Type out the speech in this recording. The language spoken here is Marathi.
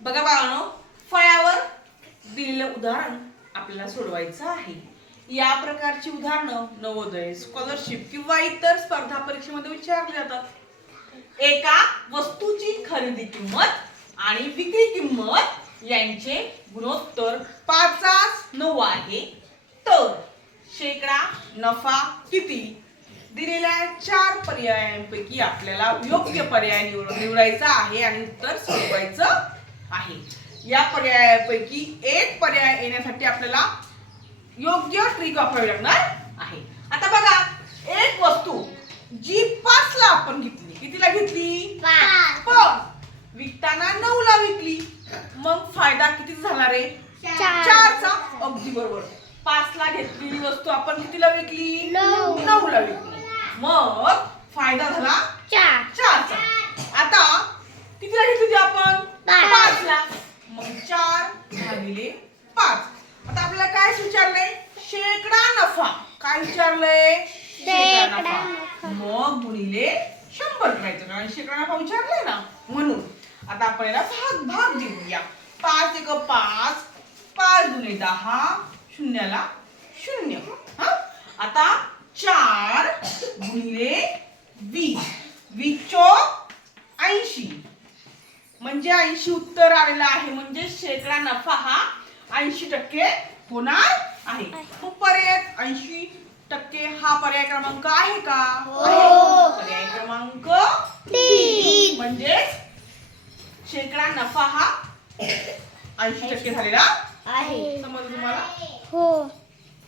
बघा बाळांनो, फळ्यावर दिलेलं उदाहरण आपल्याला सोडवायचं आहे. या प्रकारची उदाहरणं नवोदय, स्कॉलरशिप किंवा इतर स्पर्धा परीक्षेमध्ये विचारली जातात. एका वस्तूची खरेदी किंमत आणि विक्री किंमत यांचे गुणोत्तर 5:9 आहे. तर शेकडा नफा किती? दिलेल्या 4 पर्यायांपैकी आपल्याला योग्य पर्याय निवडायचा आहे आणि उत्तर सोडवायचं आहे. या पर्यायापैकी एक पर्याय येण्यासाठी आपल्याला योग्य ट्रिक वापरावी लागणार आहे. आता बघा, एक वस्तू जी 5 ला आपण घेतली, कितीला घेतली? 5. पण विकताना 9 ला विकली, मग फायदा किती झाला रे? 4 चा. अगदी बरोबर. 5 ला घेतलेली वस्तू आपण कितीला विकली? 9 ला विकली, मग फायदा झाला 4 चा. आता कितीला घेतली आपण? 5 ला. मग 4 भागिले 5. आता आपल्याला काय विचारलंय? शेकडा नफा. काय विचारलंय? शेकडा नफा. मग गुणिले 100 करायचं, कारण शेकडा नफा विचारलंय ना, म्हणून. आता आपण याला भाग देऊया. 5 × 5, 5 × 10, शून्याला 0. आता 4 गुणिले 20, 20 चोक 80, म्हणजे 80 उत्तर आलेलं आहे. म्हणजे शेकडा नफा हा 80% होणार आहे. मग पर्याय 80% हा पर्याय क्रमांक आहे का? पर्याय क्रमांक 3. म्हणजे शेकडा नफा हा 80% झालेला आहे. समजलं तुम्हाला? हो.